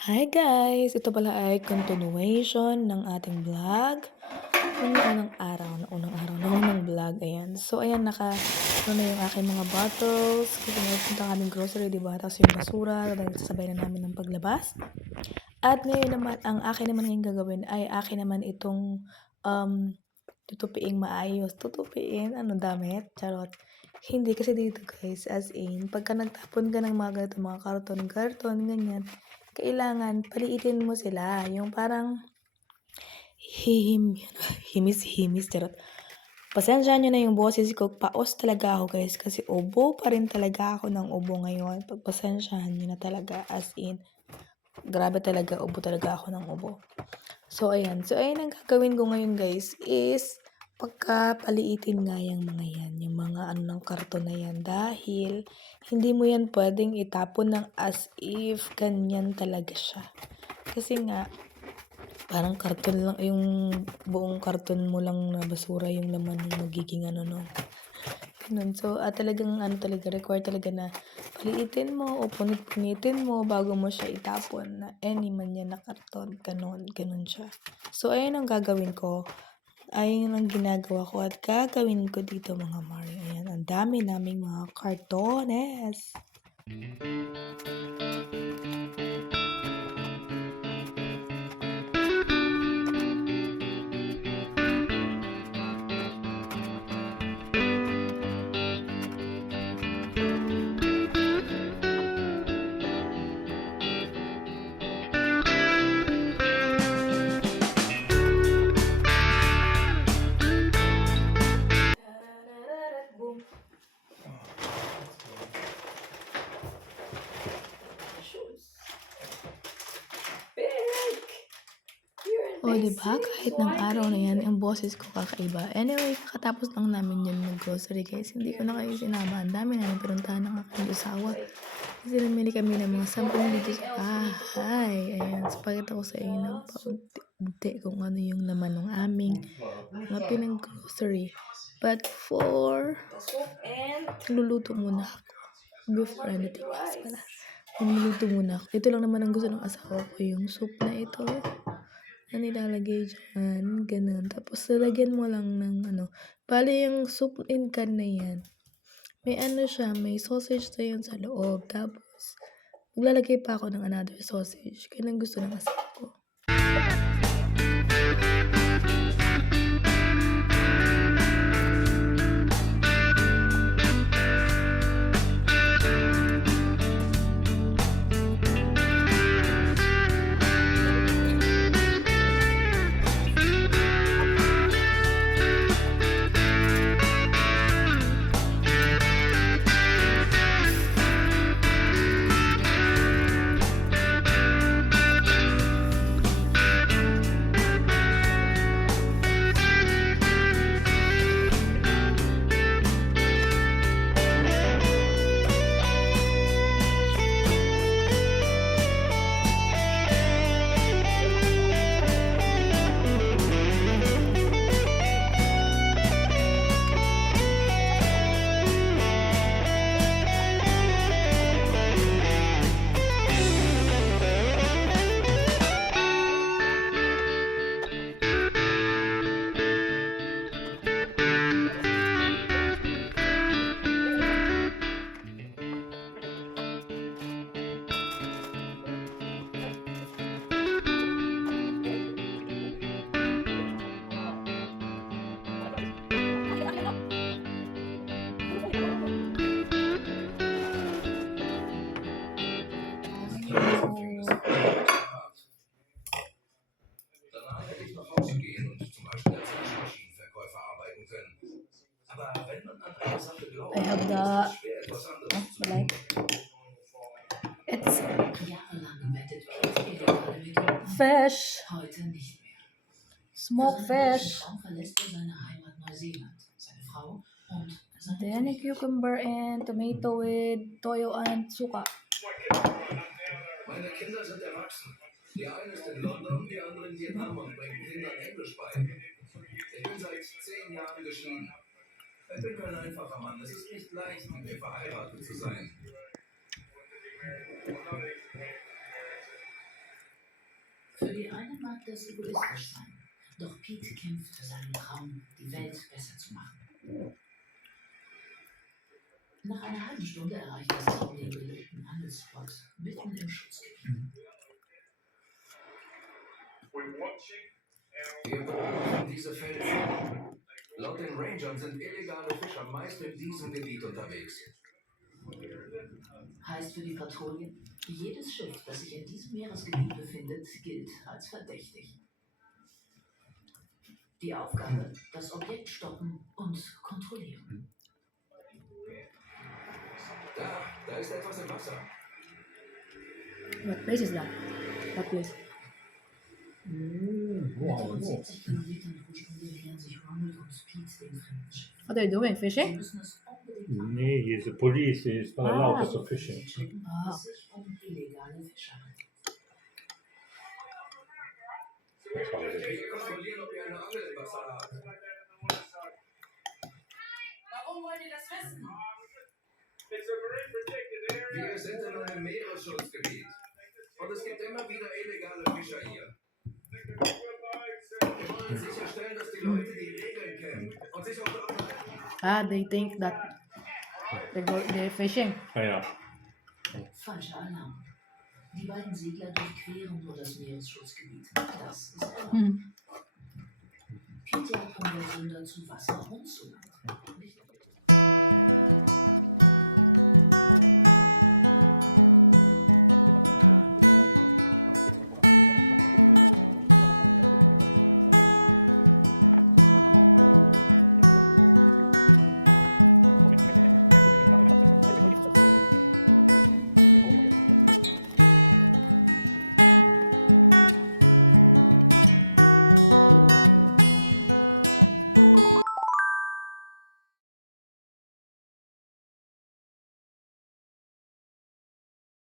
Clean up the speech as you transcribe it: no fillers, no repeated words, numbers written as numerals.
Hi guys! Ito pala ay continuation ng ating vlog nung naunang vlog, ayan. So ayan, ano na yung aking mga bottles kasi nagpunta kaming grocery, 'di ba? Tapos yung basura dahil sasabay na namin ng paglabas. At ngayon naman, ang akin naman ngayong gagawin ay akin naman itong tutupiing maayos. Tutupiin? Ano, damit? Charot. Hindi kasi dito guys, as in, pagka nagtapon ka ng mga ganito, mga karton-karton, ganyan, kailangan paliitin mo sila. Yung parang himis-himis, charot. Pasensyahan nyo na yung boses ko, paos talaga ako guys, kasi ubo pa rin talaga ako ng ubo ngayon. Pagpasensyahan nyo na talaga, as in, grabe talaga, ubo talaga ako ng ubo. So ayan ang gagawin ko ngayon guys is pagkapaliitin nga yung mga yan, yung mga ano ng karton na yan, dahil hindi mo yan pwedeng itapon ng as if ganyan talaga siya. Kasi nga, parang karton lang, yung buong karton mo lang na basura yung laman ng magiging ano nun. Ganun. So, talagang required talaga na paliitin mo o punit-punitin mo bago mo siya itapon na any man yan na karton. Ganun siya. So, ayun ang gagawin ko. Ayun ang ginagawa ko at gagawin ko dito mga Mari. Ayan, ang dami naming mga kartones. O, diba? Kahit ng araw na yan, ang boses ko kakaiba. Anyway, kakatapos lang namin yan mag-grocery guys. Hindi ko na kayo sinama. Ang dami namin pinuntahan ng aking usawa. Kasi namili kami ng mga sampung dito sa bahay. Ayan, so pakita ko sa inyo ng paunti kung ano yung laman ng aming mga pinang-grocery. But luluto muna ako. Before anything else pala. Luluto muna ako. Ito lang naman ang gusto ng asawa ko, yung soup na ito. Na nilalagay dyan, ganun. Tapos, lalagyan mo lang ng bali yung soup in can na yan. May siya, may sausage na yun sa loob. Tapos, maglalagay pa ako ng another sausage. Kaya gusto ng asawa ko. I have it's fish, smoked fish, then a cucumber and tomato with toyo and suka. Meine Kinder sind erwachsen. Die eine ist in London, die andere in Vietnam und bringen Kindern Englisch bei. Ich bin seit 10 Jahren geschieden. Ich bin kein einfacher Mann. Es ist nicht leicht, mit mir verheiratet zu sein. Für die einen mag das egoistisch sein, doch Pete kämpft für seinen Traum, die Welt besser zu machen. Nach einer halben Stunde erreicht das Team den gelobten Angelspot mitten im Schutzgebiet. Wir beobachten diese Felsen. Laut den Rangern sind illegale Fischer meist in diesem Gebiet unterwegs. Heißt für die Patrouille, jedes Schiff, das sich in diesem Meeresgebiet befindet, gilt als verdächtig. Die Aufgabe, das Objekt stoppen und kontrollieren. Da ist etwas im Wasser. What place is that? What place? Mit rund 70 Kilometern pro Stunde nähern sich Ronald und Pete dem fremden Schiff. What are you doing? Sie Fishing? müssen es unbedingt Nee, hier ist die Police, die ist not allowed us to fish. checken, Ah. es sich um illegale Fischer handelt. Wir kontrollieren, ob wir eine Angel im Wasser haben. Warum wollt ihr das wissen? Wir sind in einem Meeresschutzgebiet. Und es gibt immer wieder illegale Fischer hier. Wir wollen sicherstellen, dass die Leute die Regeln kennen und sich auch daran halten. They think that they're fishing. Ja. Falscher Alarm. Die beiden Segler durchqueren nur das Meeresschutzgebiet. Das ist erlaubt. Pete jagt Umweltsünder zu Wasser und zu Land. Nicht